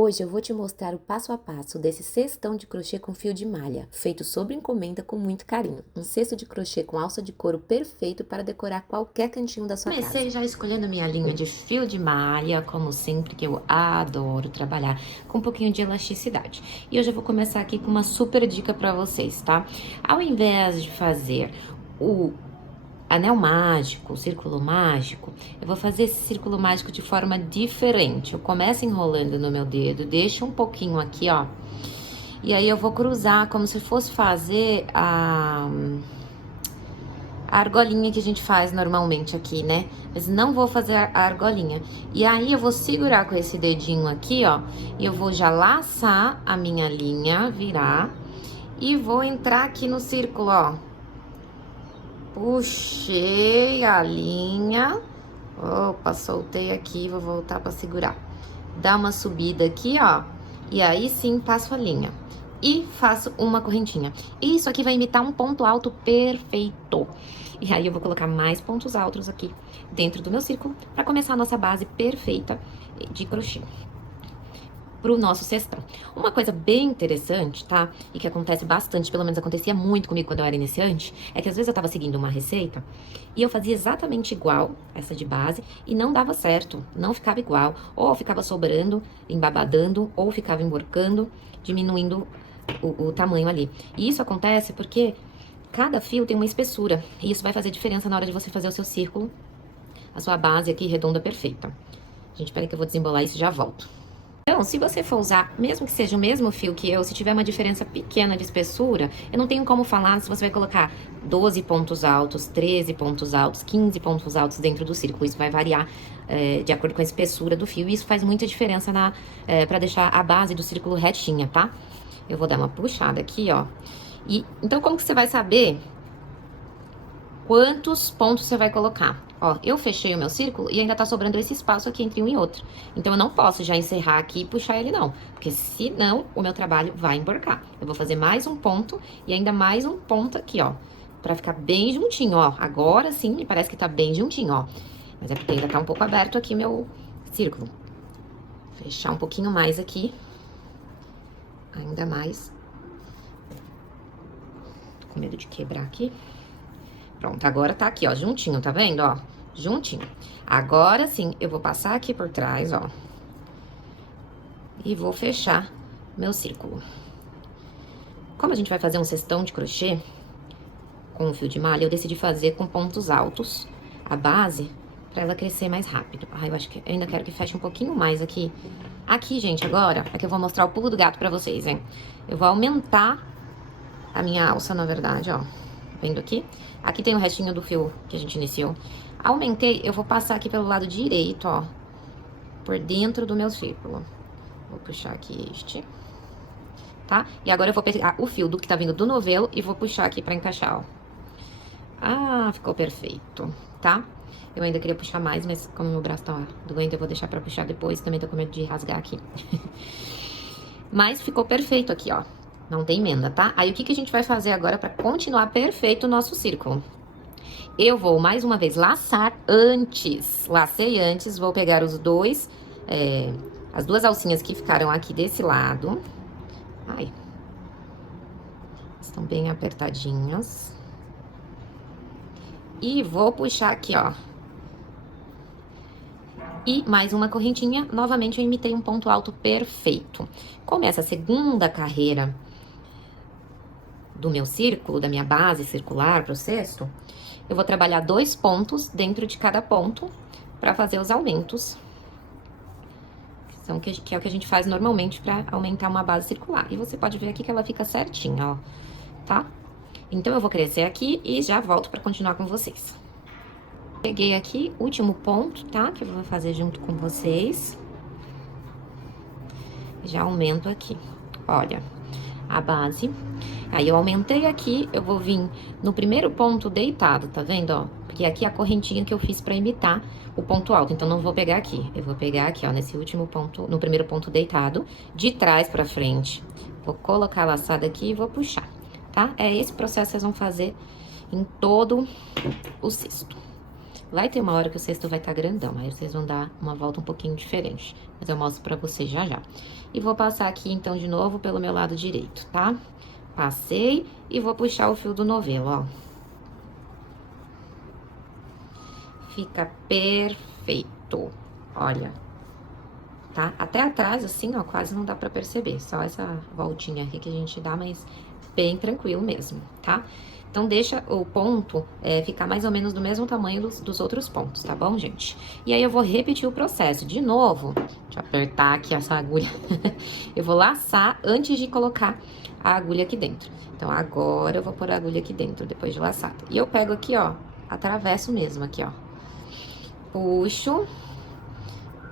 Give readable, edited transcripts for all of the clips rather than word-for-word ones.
Hoje eu vou te mostrar o passo a passo desse cestão de crochê com fio de malha, feito sob encomenda com muito carinho. Um cesto de crochê com alça de couro perfeito para decorar qualquer cantinho da sua casa. Comecei já escolhendo minha linha de fio de malha, como sempre, que eu adoro trabalhar com um pouquinho de elasticidade. E hoje eu vou começar aqui com uma super dica pra vocês, tá? Ao invés de fazer o anel mágico, o círculo mágico, eu vou fazer esse círculo mágico de forma diferente. Eu começo enrolando no meu dedo, deixo um pouquinho aqui, ó. E aí eu vou cruzar como se fosse fazer a argolinha que a gente faz normalmente aqui, né? Mas não vou fazer a argolinha. E aí eu vou segurar com esse dedinho aqui, ó, e eu vou já laçar a minha linha, virar, e vou entrar aqui no círculo, ó. Puxei a linha. Opa, soltei aqui, vou voltar pra segurar. Dá uma subida aqui, ó, e aí sim passo a linha. E faço uma correntinha. Isso aqui vai imitar um ponto alto perfeito. E aí eu vou colocar mais pontos altos aqui dentro do meu círculo para começar a nossa base perfeita de crochê pro nosso cestão. Uma coisa bem interessante, tá? E que acontece bastante, pelo menos acontecia muito comigo quando eu era iniciante, é que às vezes eu tava seguindo uma receita e eu fazia exatamente igual essa de base e não dava certo, não ficava igual. Ou ficava sobrando, embabadando, ou ficava emborcando, diminuindo o tamanho ali. E isso acontece porque cada fio tem uma espessura, e isso vai fazer diferença na hora de você fazer o seu círculo, a sua base aqui redonda perfeita. Gente, pera que eu vou desembolar isso e já volto. Então, se você for usar, mesmo que seja o mesmo fio que eu, se tiver uma diferença pequena de espessura, eu não tenho como falar se você vai colocar 12 pontos altos, 13 pontos altos, 15 pontos altos dentro do círculo. Isso vai variar de acordo com a espessura do fio, e isso faz muita diferença pra deixar a base do círculo retinha, tá? Eu vou dar uma puxada aqui, ó. E, então, como que você vai saber quantos pontos você vai colocar? Ó, eu fechei o meu círculo e ainda tá sobrando esse espaço aqui entre um e outro. Então, eu não posso já encerrar aqui e puxar ele, não. Porque senão, o meu trabalho vai emborcar. Eu vou fazer mais um ponto e ainda mais um ponto aqui, ó. Pra ficar bem juntinho, ó. Agora sim, me parece que tá bem juntinho, ó. Mas é porque ainda tá um pouco aberto aqui meu círculo. Fechar um pouquinho mais aqui. Ainda mais. Tô com medo de quebrar aqui. Pronto, agora tá aqui, ó, juntinho, tá vendo, ó? Juntinho. Agora sim, eu vou passar aqui por trás, ó. E vou fechar meu círculo. Como a gente vai fazer um cestão de crochê com fio de malha, eu decidi fazer com pontos altos a base pra ela crescer mais rápido. Ai, eu acho que eu ainda quero que feche um pouquinho mais aqui. Aqui, gente, agora, é que eu vou mostrar o pulo do gato pra vocês, hein? Eu vou aumentar a minha alça, na verdade, ó. Vendo aqui? Aqui tem o restinho do fio que a gente iniciou. Aumentei, eu vou passar aqui pelo lado direito, ó. Por dentro do meu círculo. Vou puxar aqui este. Tá? E agora eu vou pegar o fio do que tá vindo do novelo e vou puxar aqui pra encaixar, ó. Ah, ficou perfeito, tá? Eu ainda queria puxar mais, mas como meu braço tá doendo, eu vou deixar pra puxar depois. Também tô com medo de rasgar aqui. Mas ficou perfeito aqui, ó. Não tem emenda, tá? Aí, o que a gente vai fazer agora pra continuar perfeito o nosso círculo? Eu vou, mais uma vez, laçar antes. Lacei antes, vou pegar os dois, as duas alcinhas que ficaram aqui desse lado. Ai. Estão bem apertadinhas. E vou puxar aqui, ó. E mais uma correntinha. Novamente, eu imitei um ponto alto perfeito. Como essa segunda carreira do meu círculo, da minha base circular pro cesto, eu vou trabalhar 2 pontos dentro de cada ponto pra fazer os aumentos, que é o que a gente faz normalmente pra aumentar uma base circular. E você pode ver aqui que ela fica certinha, ó, tá? Então, eu vou crescer aqui e já volto pra continuar com vocês. Peguei aqui, último ponto, tá? Que eu vou fazer junto com vocês. Já aumento aqui, olha, a base. Aí, eu aumentei aqui, eu vou vir no primeiro ponto deitado, tá vendo, ó? Porque aqui é a correntinha que eu fiz pra imitar o ponto alto, então não vou pegar aqui. Eu vou pegar aqui, ó, nesse último ponto, no primeiro ponto deitado, de trás pra frente. Vou colocar a laçada aqui e vou puxar, tá? É esse processo que vocês vão fazer em todo o cesto. Vai ter uma hora que o cesto vai estar grandão, aí vocês vão dar uma volta um pouquinho diferente. Mas eu mostro pra vocês já já. E vou passar aqui, então, de novo pelo meu lado direito, tá? Passei e vou puxar o fio do novelo, ó. Fica perfeito, olha. Tá? Até atrás, assim, ó, quase não dá pra perceber. Só essa voltinha aqui que a gente dá, mas bem tranquilo mesmo, tá? Então, deixa o ponto ficar mais ou menos do mesmo tamanho dos outros pontos, tá bom, gente? E aí, eu vou repetir o processo. De novo, deixa eu apertar aqui essa agulha. Eu vou laçar antes de colocar a agulha aqui dentro. Então, agora eu vou pôr a agulha aqui dentro, depois de laçada. E eu pego aqui, ó, atravesso mesmo aqui, ó. Puxo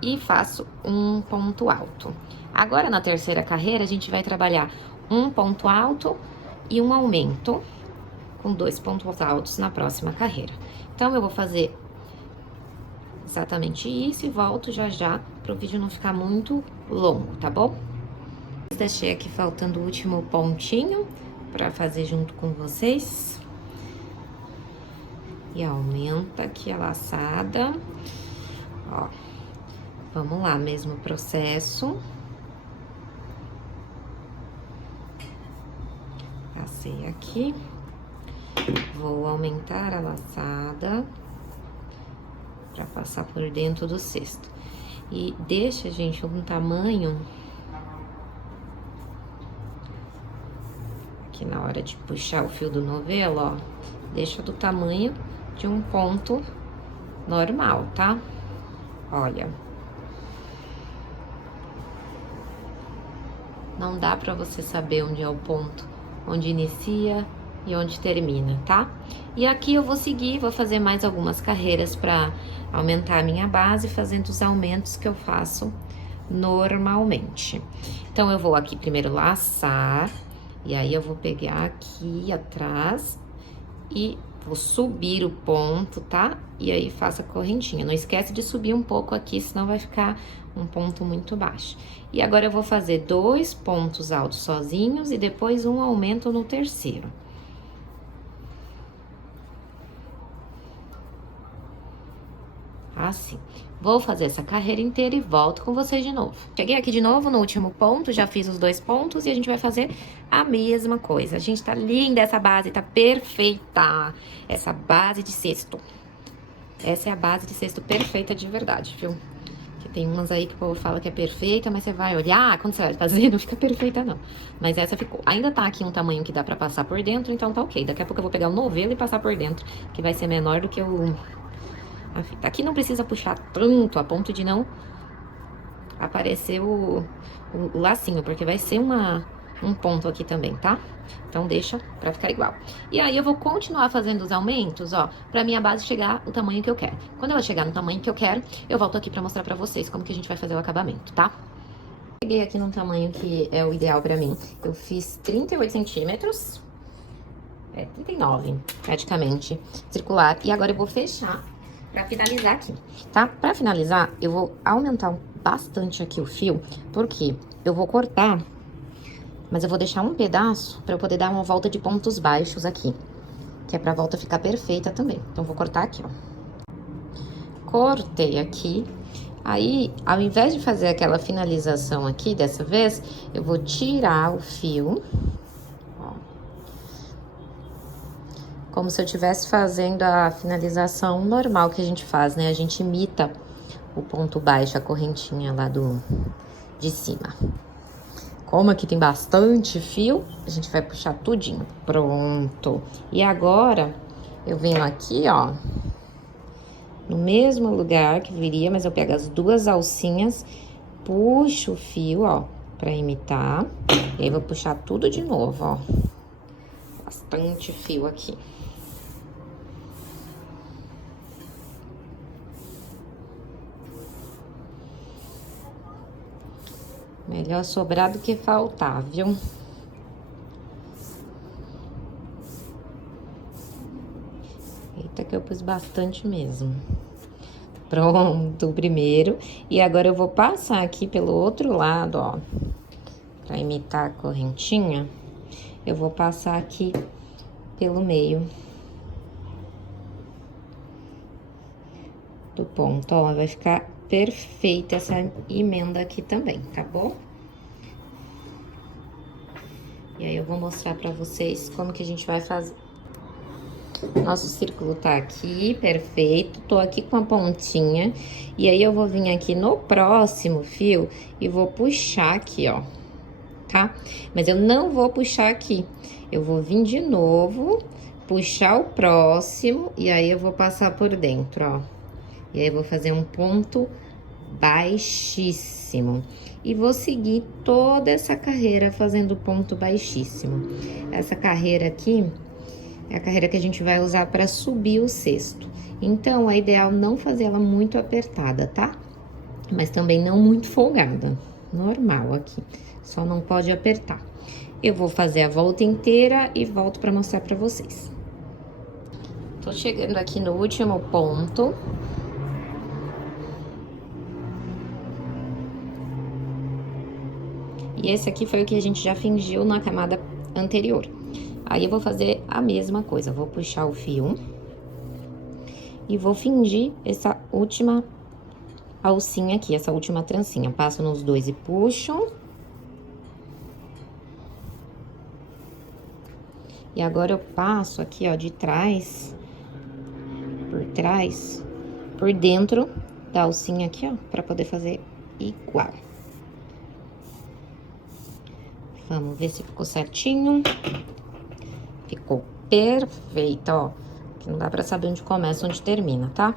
e faço um ponto alto. Agora, na terceira carreira, a gente vai trabalhar um ponto alto e um aumento com 2 pontos altos na próxima carreira. Então, eu vou fazer exatamente isso e volto já já para o vídeo não ficar muito longo, tá bom? Deixei aqui faltando o último pontinho para fazer junto com vocês. E aumenta aqui a laçada, ó. Vamos lá, mesmo processo. Passei aqui. Vou aumentar a laçada para passar por dentro do cesto. E deixa, gente, um tamanho aqui na hora de puxar o fio do novelo, ó. Deixa do tamanho de um ponto normal, tá? Olha. Não dá pra você saber onde é o ponto, onde inicia e onde termina, tá? E aqui eu vou seguir, vou fazer mais algumas carreiras pra aumentar a minha base, fazendo os aumentos que eu faço normalmente. Então, eu vou aqui primeiro laçar, e aí eu vou pegar aqui atrás e vou subir o ponto, tá? E aí faço a correntinha. Não esquece de subir um pouco aqui, senão vai ficar um ponto muito baixo. E agora eu vou fazer 2 pontos altos sozinhos e depois um aumento no terceiro. Assim. Vou fazer essa carreira inteira e volto com vocês de novo. Cheguei aqui de novo no último ponto, já fiz os 2 pontos e a gente vai fazer a mesma coisa. Gente, tá linda essa base, tá perfeita. Essa base de cesto. Essa é a base de cesto perfeita de verdade, viu? Que tem umas aí que o povo fala que é perfeita, mas você vai olhar, quando você vai fazer, não fica perfeita não. Mas essa ficou. Ainda tá aqui um tamanho que dá pra passar por dentro, então tá ok. Daqui a pouco eu vou pegar o novelo e passar por dentro, que vai ser menor do que a fita. Aqui não precisa puxar tanto a ponto de não aparecer o lacinho, porque vai ser um ponto aqui também, tá? Então, deixa pra ficar igual. E aí, eu vou continuar fazendo os aumentos, ó, pra minha base chegar o tamanho que eu quero. Quando ela chegar no tamanho que eu quero, eu volto aqui pra mostrar pra vocês como que a gente vai fazer o acabamento, tá? Cheguei aqui num tamanho que é o ideal pra mim. Eu fiz 38 centímetros, 39, praticamente, circular. E agora eu vou fechar pra finalizar aqui, tá? Pra finalizar, eu vou aumentar bastante aqui o fio, porque eu vou cortar, mas eu vou deixar um pedaço pra eu poder dar uma volta de pontos baixos aqui, que é pra volta ficar perfeita também. Então, vou cortar aqui, ó. Cortei aqui. Aí, ao invés de fazer aquela finalização aqui, dessa vez, eu vou tirar o fio, ó, como se eu estivesse fazendo a finalização normal que a gente faz, né? A gente imita o ponto baixo, a correntinha lá de cima. Como aqui tem bastante fio, a gente vai puxar tudinho. Pronto. E agora, eu venho aqui, ó, no mesmo lugar que viria, mas eu pego as 2 alcinhas, puxo o fio, ó, pra imitar. E aí, vou puxar tudo de novo, ó. Bastante fio aqui. Melhor sobrar do que faltar, viu? Eita, que eu pus bastante mesmo. Pronto, o primeiro. E agora eu vou passar aqui pelo outro lado, ó. Pra imitar a correntinha, eu vou passar aqui pelo meio. do ponto, ó, vai ficar perfeita essa emenda aqui também, tá bom? E aí, eu vou mostrar pra vocês como que a gente vai fazer. Nosso círculo tá aqui, perfeito. Tô aqui com a pontinha. E aí, eu vou vir aqui no próximo fio e vou puxar aqui, ó, tá? Mas eu não vou puxar aqui. Eu vou vir de novo, puxar o próximo e aí eu vou passar por dentro, ó. E aí, eu vou fazer um ponto baixíssimo. E vou seguir toda essa carreira fazendo ponto baixíssimo. Essa carreira aqui é a carreira que a gente vai usar para subir o cesto. Então, é ideal não fazer ela muito apertada, tá? Mas também não muito folgada. Normal aqui. Só não pode apertar. Eu vou fazer a volta inteira e volto para mostrar para vocês. Tô chegando aqui no último ponto. E esse aqui foi o que a gente já fingiu na camada anterior. Aí, eu vou fazer a mesma coisa. Vou puxar o fio. E vou fingir essa última alcinha aqui, essa última trancinha. Passo nos dois e puxo. E agora, eu passo aqui, ó, de trás, por dentro da alcinha aqui, ó, pra poder fazer igual. Vamos ver se ficou certinho. Ficou perfeito, ó. Que não dá pra saber onde começa, onde termina, tá?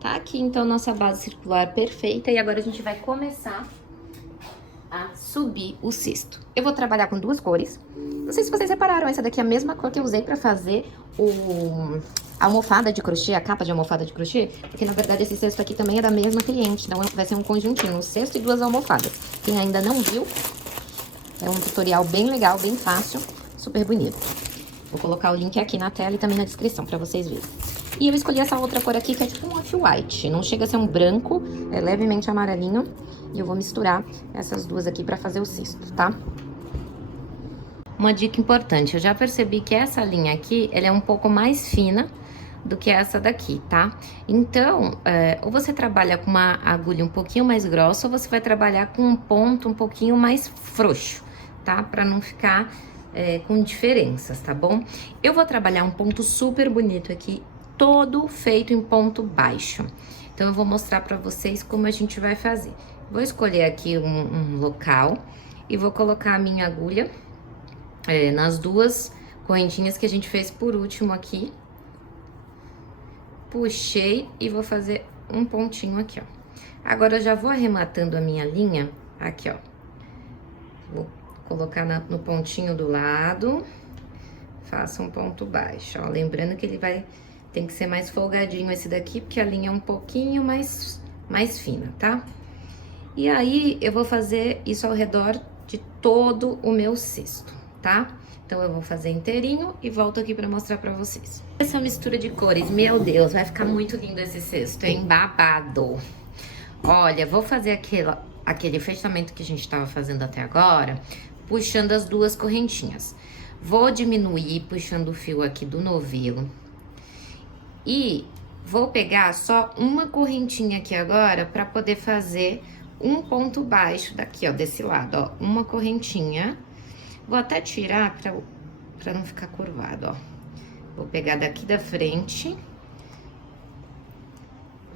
Tá aqui, então, nossa base circular perfeita. E agora, a gente vai começar a subir o cesto. Eu vou trabalhar com duas cores. Não sei se vocês repararam, essa daqui é a mesma cor que eu usei pra fazer a almofada de crochê, a capa de almofada de crochê. Porque, na verdade, esse cesto aqui também é da mesma cliente. Então, vai ser um conjuntinho, um cesto e duas almofadas. Quem ainda não viu, é um tutorial bem legal, bem fácil, super bonito. Vou colocar o link aqui na tela e também na descrição pra vocês verem. E eu escolhi essa outra cor aqui, que é tipo um off-white. Não chega a ser um branco, é levemente amarelinho. E eu vou misturar essas duas aqui pra fazer o cesto, tá? Uma dica importante, eu já percebi que essa linha aqui, ela é um pouco mais fina do que essa daqui, tá? Então, ou você trabalha com uma agulha um pouquinho mais grossa, ou você vai trabalhar com um ponto um pouquinho mais frouxo, tá? Pra não ficar com diferenças, tá bom? Eu vou trabalhar um ponto super bonito aqui, todo feito em ponto baixo. Então, eu vou mostrar pra vocês como a gente vai fazer. Vou escolher aqui um local e vou colocar a minha agulha nas duas correntinhas que a gente fez por último aqui. Puxei e vou fazer um pontinho aqui, ó. Agora, eu já vou arrematando a minha linha aqui, ó. Vou colocar no pontinho do lado, faço um ponto baixo, ó. Lembrando que ele tem que ser mais folgadinho esse daqui, porque a linha é um pouquinho mais fina, tá? E aí, eu vou fazer isso ao redor de todo o meu cesto, tá? Então, eu vou fazer inteirinho e volto aqui pra mostrar pra vocês. Essa mistura de cores, meu Deus, vai ficar muito lindo esse cesto, hein? Babado! Olha, vou fazer aquele fechamento que a gente tava fazendo até agora, puxando as duas correntinhas. Vou diminuir, puxando o fio aqui do novelo. E vou pegar só uma correntinha aqui agora pra poder fazer um ponto baixo daqui, ó, desse lado, ó. Uma correntinha. Vou até tirar pra não ficar curvado, ó. Vou pegar daqui da frente.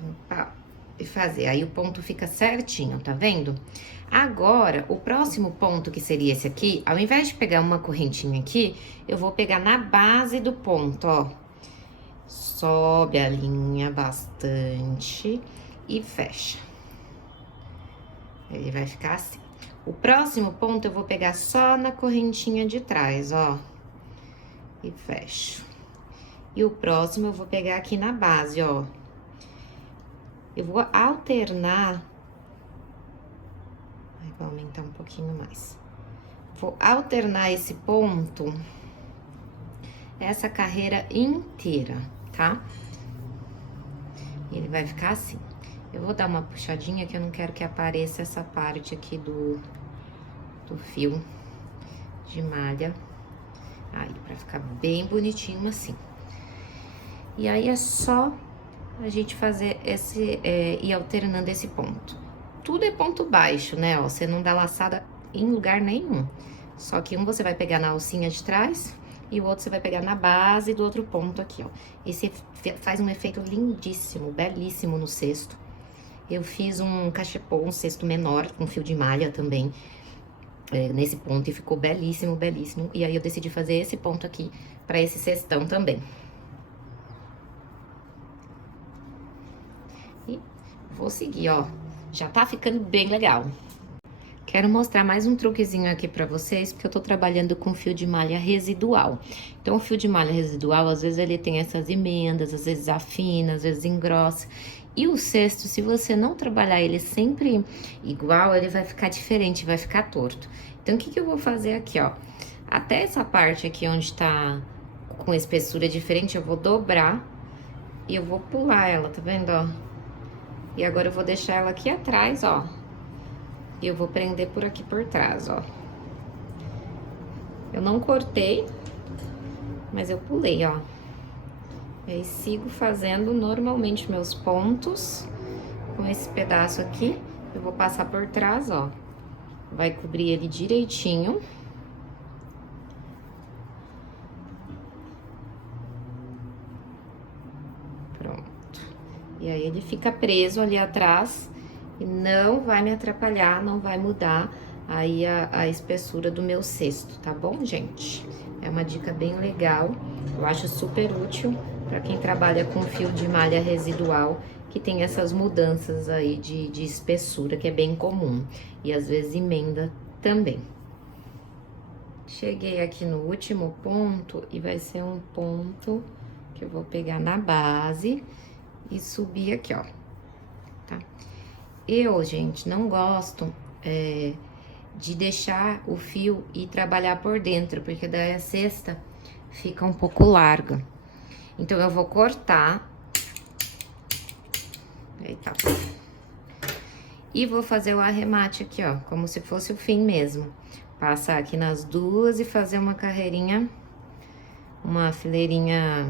Opa, e fazer. Aí, o ponto fica certinho, tá vendo? Agora, o próximo ponto, que seria esse aqui, ao invés de pegar uma correntinha aqui, eu vou pegar na base do ponto, ó. Sobe a linha bastante e fecha. Ele vai ficar assim. O próximo ponto eu vou pegar só na correntinha de trás, ó. E fecho. E o próximo eu vou pegar aqui na base, ó. Eu vou alternar. Vou aumentar um pouquinho mais. Vou alternar esse ponto, essa carreira inteira, tá? E ele vai ficar assim. Eu vou dar uma puxadinha que eu não quero que apareça essa parte aqui do fio de malha. Aí, pra ficar bem bonitinho assim. E aí, é só a gente fazer ir alternando esse ponto. Tudo é ponto baixo, né, ó, você não dá laçada em lugar nenhum. Só que um você vai pegar na alcinha de trás e o outro você vai pegar na base do outro ponto aqui, ó. Esse faz um efeito lindíssimo, belíssimo no cesto. Eu fiz um cachepô, um cesto menor, com fio de malha também, nesse ponto, e ficou belíssimo, belíssimo. E aí eu decidi fazer esse ponto aqui pra esse cestão também. E vou seguir, ó. Já tá ficando bem legal. Quero mostrar mais um truquezinho aqui pra vocês, porque eu tô trabalhando com fio de malha residual. Então, o fio de malha residual, às vezes ele tem essas emendas, às vezes afina, às vezes engrossa. E o cesto, se você não trabalhar ele sempre igual, ele vai ficar diferente, vai ficar torto. Então, o que que eu vou fazer aqui, ó? Até essa parte aqui onde tá com espessura diferente, eu vou dobrar e eu vou pular ela, tá vendo, ó? E agora eu vou deixar ela aqui atrás, ó. E eu vou prender por aqui por trás, ó. Eu não cortei, mas eu pulei, ó. E aí, sigo fazendo normalmente meus pontos com esse pedaço aqui. Eu vou passar por trás, ó. Vai cobrir ele direitinho. Pronto. E aí, ele fica preso ali atrás e não vai me atrapalhar, não vai mudar aí a espessura do meu cesto, tá bom, gente? É uma dica bem legal, eu acho super útil para quem trabalha com fio de malha residual, que tem essas mudanças aí de espessura, que é bem comum, e às vezes emenda também. Cheguei aqui no último ponto, e vai ser um ponto que eu vou pegar na base e subir aqui, ó, tá? Eu, gente, não gosto de deixar o fio e trabalhar por dentro, porque daí a cesta fica um pouco larga. Então, eu vou cortar. Eita. E vou fazer o arremate aqui, ó, como se fosse o fim mesmo. Passar aqui nas duas e fazer uma carreirinha, uma fileirinha,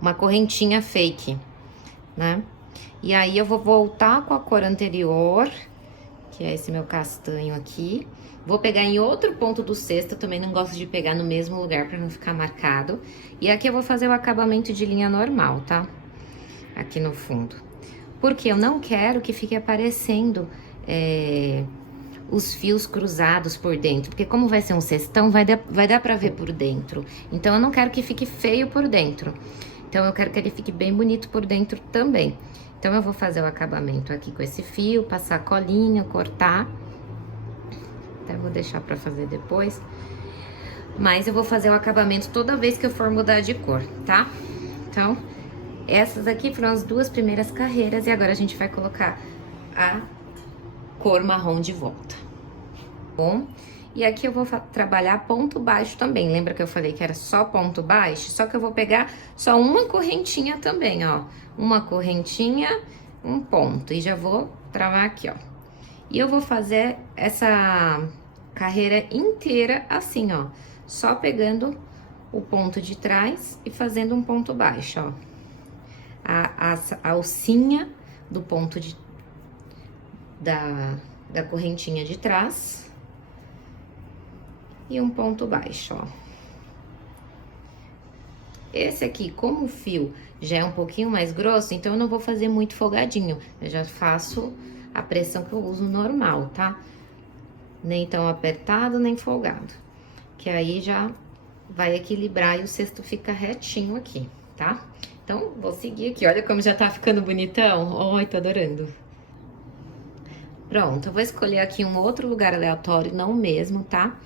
uma correntinha fake, né? E aí, eu vou voltar com a cor anterior, que é esse meu castanho aqui. Vou pegar em outro ponto do cesto, eu também não gosto de pegar no mesmo lugar pra não ficar marcado. E aqui eu vou fazer o acabamento de linha normal, tá? Aqui no fundo. Porque eu não quero que fique aparecendo os fios cruzados por dentro. Porque como vai ser um cestão, vai dar pra ver por dentro. Então, eu não quero que fique feio por dentro. Então, eu quero que ele fique bem bonito por dentro também. Então, eu vou fazer o acabamento aqui com esse fio, passar a colinha, cortar. Até vou deixar pra fazer depois. Mas eu vou fazer o acabamento toda vez que eu for mudar de cor, tá? Então, essas aqui foram as duas primeiras carreiras. E agora a gente vai colocar a cor marrom de volta. Bom? E aqui eu vou trabalhar ponto baixo também. Lembra que eu falei que era só ponto baixo? Só que eu vou pegar só uma correntinha também, ó. Uma correntinha, um ponto. E já vou travar aqui, ó. E eu vou fazer essa carreira inteira assim, ó. Só pegando o ponto de trás e fazendo um ponto baixo, ó. A alcinha do ponto da correntinha de trás. E um ponto baixo, ó. Esse aqui, como o fio já é um pouquinho mais grosso, então eu não vou fazer muito folgadinho. Eu já faço a pressão que eu uso normal, tá? Nem tão apertado, nem folgado. Que aí já vai equilibrar e o cesto fica retinho aqui, tá? Então, vou seguir aqui. Olha como já tá ficando bonitão. Ai, tô adorando. Pronto, eu vou escolher aqui um outro lugar aleatório, não o mesmo, tá?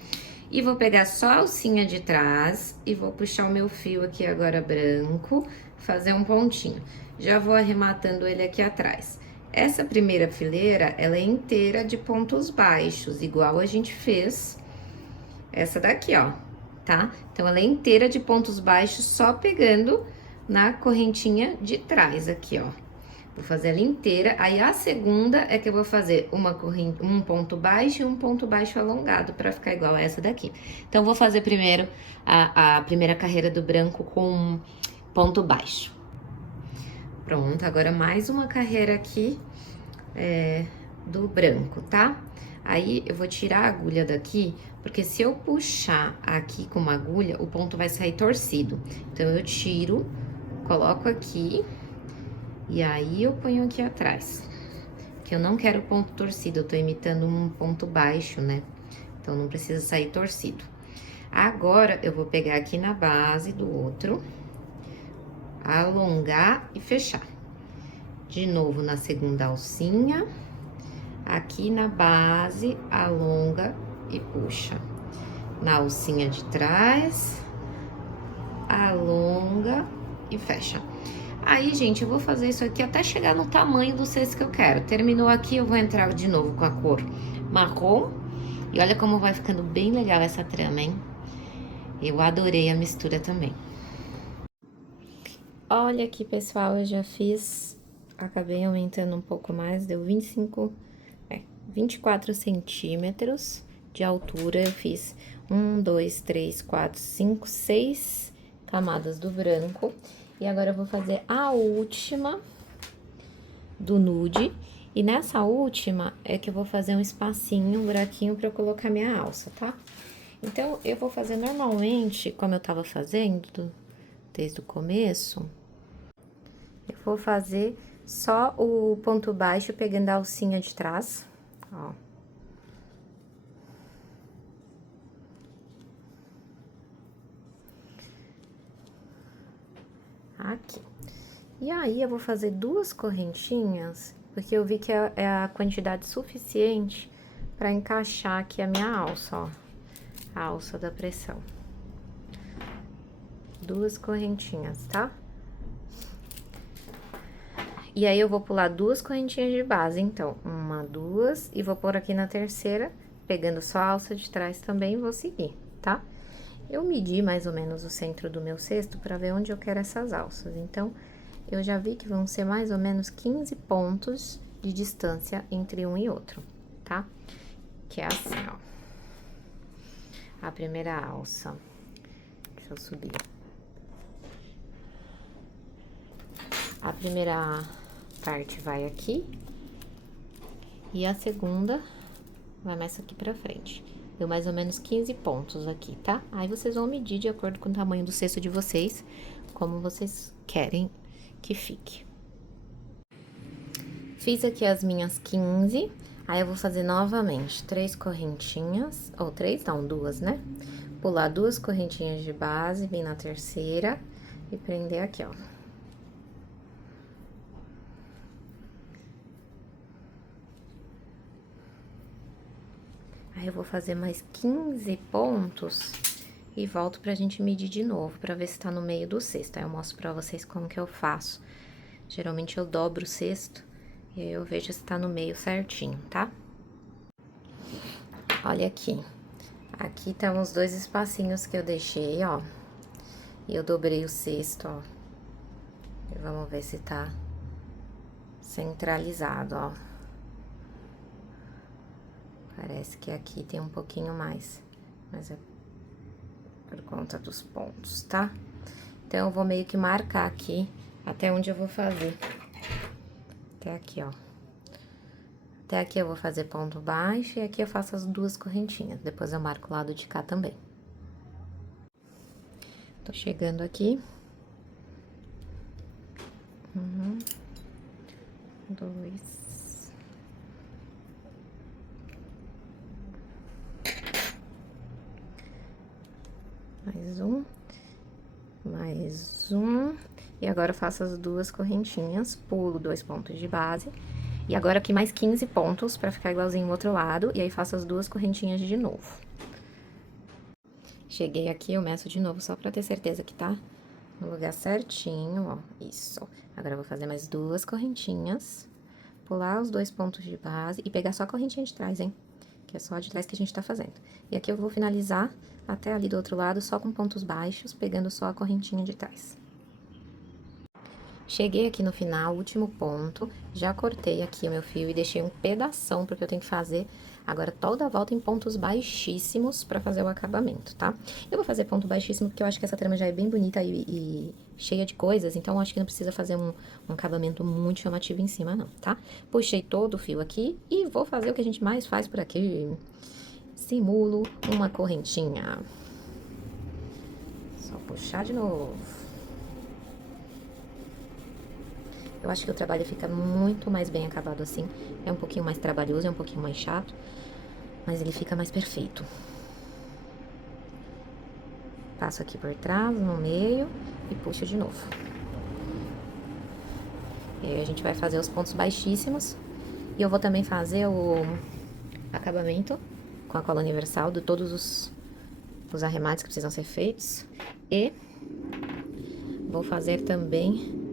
E vou pegar só a alcinha de trás e vou puxar o meu fio aqui agora branco, fazer um pontinho. Já vou arrematando ele aqui atrás. Essa primeira fileira, ela é inteira de pontos baixos, igual a gente fez essa daqui, ó, tá? Então, ela é inteira de pontos baixos, só pegando na correntinha de trás aqui, ó. Vou fazer ela inteira, aí a segunda é que eu vou fazer um ponto baixo e um ponto baixo alongado, pra ficar igual a essa daqui. Então, vou fazer primeiro a primeira carreira do branco com ponto baixo. Pronto, agora mais uma carreira aqui do branco, tá? Aí, eu vou tirar a agulha daqui, porque se eu puxar aqui com uma agulha, o ponto vai sair torcido. Então, eu tiro, coloco aqui, e aí eu ponho aqui atrás. Que eu não quero ponto torcido, eu tô imitando um ponto baixo, né? Então, não precisa sair torcido. Agora, eu vou pegar aqui na base do outro, alongar e fechar. De novo na segunda alcinha, aqui na base, alonga e puxa. Na alcinha de trás, alonga e fecha. Aí, gente, eu vou fazer isso aqui até chegar no tamanho do cesto que eu quero. Terminou aqui, eu vou entrar de novo com a cor marrom. E olha como vai ficando bem legal essa trama, hein? Eu adorei a mistura também. Olha aqui, pessoal, eu já fiz, acabei aumentando um pouco mais, deu 24 centímetros de altura. Eu fiz 1, 2, 3, 4, 5, 6 camadas do branco. E agora eu vou fazer a última do nude. E nessa última é que eu vou fazer um espacinho, um buraquinho pra eu colocar minha alça, tá? Então, eu vou fazer normalmente, como eu tava fazendo desde o começo, eu vou fazer só o ponto baixo pegando a alcinha de trás, ó. Aqui. E aí, eu vou fazer 2 correntinhas, porque eu vi que é a quantidade suficiente pra encaixar aqui a minha alça, ó. A alça da pressão. 2 correntinhas, tá? E aí, eu vou pular 2 correntinhas de base, então, 1, 2, e vou pôr aqui na terceira, pegando só a alça de trás também, e vou seguir, tá? Eu medi mais ou menos o centro do meu cesto pra ver onde eu quero essas alças, então, eu já vi que vão ser mais ou menos 15 pontos de distância entre um e outro, tá? Que é assim, ó. A primeira alça. Deixa eu subir. A primeira parte vai aqui. E a segunda vai mais aqui pra frente. Deu mais ou menos 15 pontos aqui, tá? Aí, vocês vão medir de acordo com o tamanho do cesto de vocês, como vocês querem que fique. Fiz aqui as minhas 15, aí eu vou fazer novamente 3 correntinhas, ou 3 não, 2, né? Pular 2 correntinhas de base, vir na terceira e prender aqui, ó. Aí, eu vou fazer mais 15 pontos e volto pra gente medir de novo, pra ver se tá no meio do cesto. Aí, eu mostro pra vocês como que eu faço. Geralmente, eu dobro o cesto e aí eu vejo se tá no meio certinho, tá? Olha aqui. Aqui estão os 2 espacinhos que eu deixei, ó. E eu dobrei o cesto, ó. E vamos ver se tá centralizado, ó. Parece que aqui tem um pouquinho mais, mas é por conta dos pontos, tá? Então, eu vou meio que marcar aqui até onde eu vou fazer. Até aqui, ó. Até aqui eu vou fazer ponto baixo e aqui eu faço as 2 correntinhas. Depois eu marco o lado de cá também. Tô chegando aqui. 1, 2. Mais um. Mais um. E agora eu faço as 2 correntinhas, pulo 2 pontos de base. E agora aqui mais 15 pontos pra ficar igualzinho o outro lado. E aí, faço as 2 correntinhas de novo. Cheguei aqui, eu meço de novo só pra ter certeza que tá no lugar certinho, ó. Isso. Agora, eu vou fazer mais 2 correntinhas, pular os 2 pontos de base e pegar só a correntinha de trás, hein? Que é só a de trás que a gente tá fazendo. E aqui eu vou finalizar até ali do outro lado, só com pontos baixos, pegando só a correntinha de trás. Cheguei aqui no final, último ponto, já cortei aqui o meu fio e deixei um pedação, porque eu tenho que fazer Agora, toda a volta em pontos baixíssimos pra fazer o acabamento, tá? Eu vou fazer ponto baixíssimo porque eu acho que essa trama já é bem bonita e cheia de coisas, então eu acho que não precisa fazer um acabamento muito chamativo em cima, não, tá? Puxei todo o fio aqui e vou fazer o que a gente mais faz por aqui. Simulo uma correntinha. Só puxar de novo. Eu acho que o trabalho fica muito mais bem acabado assim. É um pouquinho mais trabalhoso, é um pouquinho mais chato, mas ele fica mais perfeito. Passo aqui por trás, no meio e puxo de novo. E aí a gente vai fazer os pontos baixíssimos. E eu vou também fazer o acabamento com a cola universal de todos os arremates que precisam ser feitos. E vou fazer também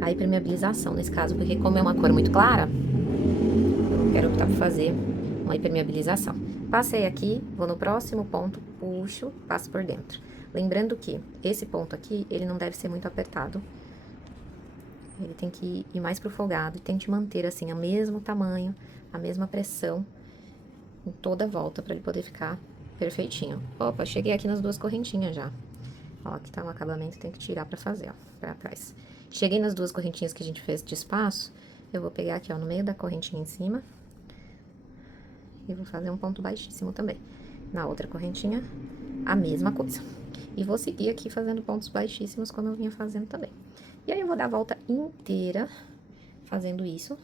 a impermeabilização nesse caso, porque como é uma cor muito clara, eu quero optar por fazer uma impermeabilização. Passei aqui, vou no próximo ponto, puxo, passo por dentro. Lembrando que esse ponto aqui, ele não deve ser muito apertado. Ele tem que ir mais pro folgado e tente manter assim, o mesmo tamanho, a mesma pressão em toda a volta, pra ele poder ficar perfeitinho. Opa, cheguei aqui nas duas correntinhas já. Ó, aqui tá um acabamento, tem que tirar pra fazer, ó, pra trás. Cheguei nas duas correntinhas que a gente fez de espaço, eu vou pegar aqui, ó, no meio da correntinha em cima. E vou fazer um ponto baixíssimo também. Na outra correntinha, a mesma coisa. E vou seguir aqui fazendo pontos baixíssimos como eu vinha fazendo também. E aí, eu vou dar a volta inteira fazendo isso.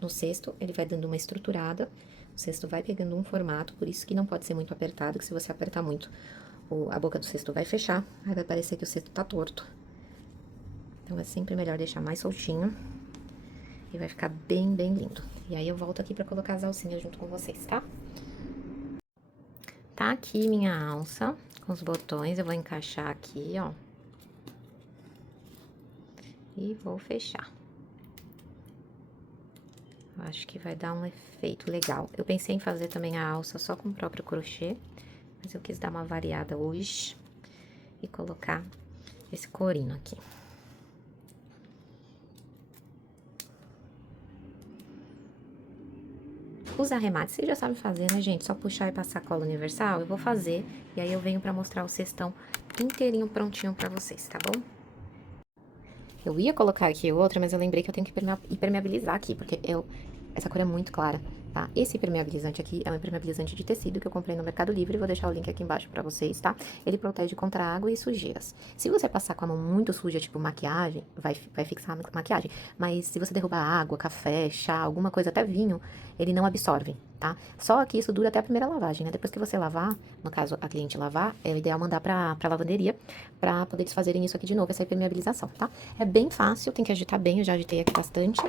No cesto, ele vai dando uma estruturada. O cesto vai pegando um formato, por isso que não pode ser muito apertado, que se você apertar muito, a boca do cesto vai fechar. Aí vai parecer que o cesto tá torto. Então, é sempre melhor deixar mais soltinho. E vai ficar bem, bem lindo. E aí, eu volto aqui pra colocar as alcinhas junto com vocês, tá? Tá aqui minha alça com os botões. Eu vou encaixar aqui, ó. E vou fechar. Eu acho que vai dar um efeito legal. Eu pensei em fazer também a alça só com o próprio crochê. Mas eu quis dar uma variada hoje. E colocar esse corino aqui. Os arremates, vocês já sabem fazer, né, gente? Só puxar e passar cola universal, eu vou fazer. E aí, eu venho pra mostrar o cestão inteirinho prontinho pra vocês, tá bom? Eu ia colocar aqui outra, mas eu lembrei que eu tenho que impermeabilizar aqui, porque essa cor é muito clara, tá? Esse impermeabilizante aqui é um impermeabilizante de tecido que eu comprei no Mercado Livre, vou deixar o link aqui embaixo pra vocês, tá? Ele protege contra água e sujeiras. Se você passar com a mão muito suja, tipo maquiagem, vai fixar a maquiagem. Mas se você derrubar água, café, chá, alguma coisa, até vinho, ele não absorve, tá? Só que isso dura até a primeira lavagem, né? Depois que você lavar, no caso a cliente lavar, é ideal mandar pra lavanderia pra poder eles fazerem isso aqui de novo, essa impermeabilização, tá? É bem fácil, tem que agitar bem, eu já agitei aqui bastante.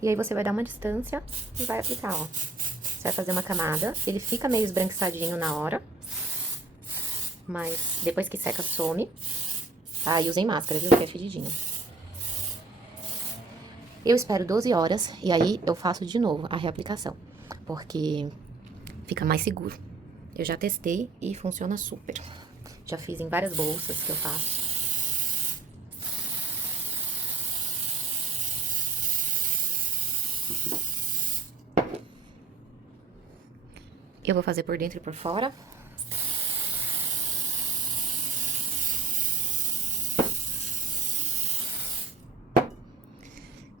E aí você vai dar uma distância e vai aplicar, ó. Você vai fazer uma camada, ele fica meio esbranquiçadinho na hora, mas depois que seca, some, tá? E usem máscara, viu? Que é fedidinho. Eu espero 12 horas e aí eu faço de novo a reaplicação, porque fica mais seguro. Eu já testei e funciona super. Já fiz em várias bolsas que eu faço. Eu vou fazer por dentro e por fora.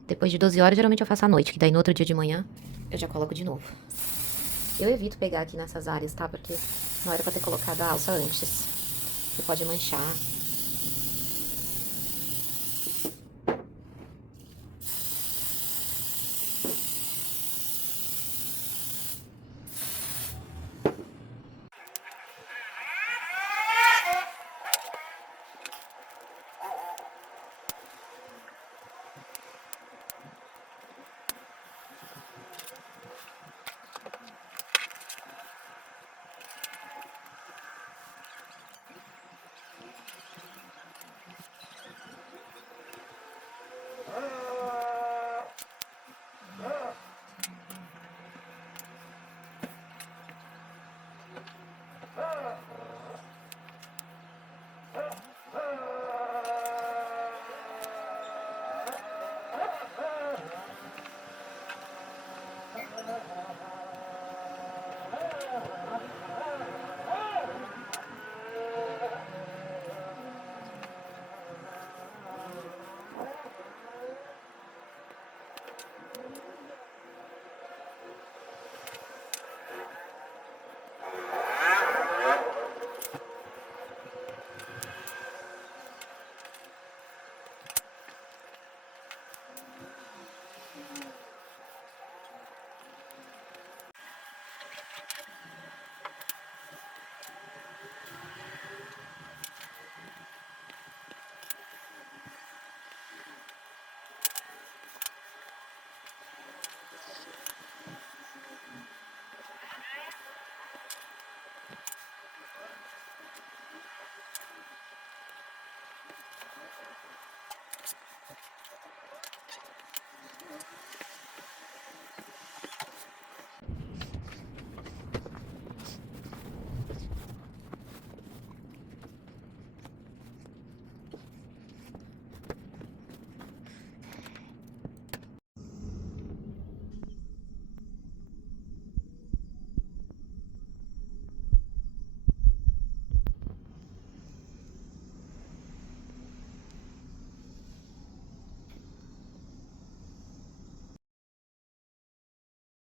Depois de 12 horas, geralmente eu faço à noite, que daí no outro dia de manhã eu já coloco de novo. Eu evito pegar aqui nessas áreas, tá? Porque não era pra ter colocado a alça antes. Você pode manchar.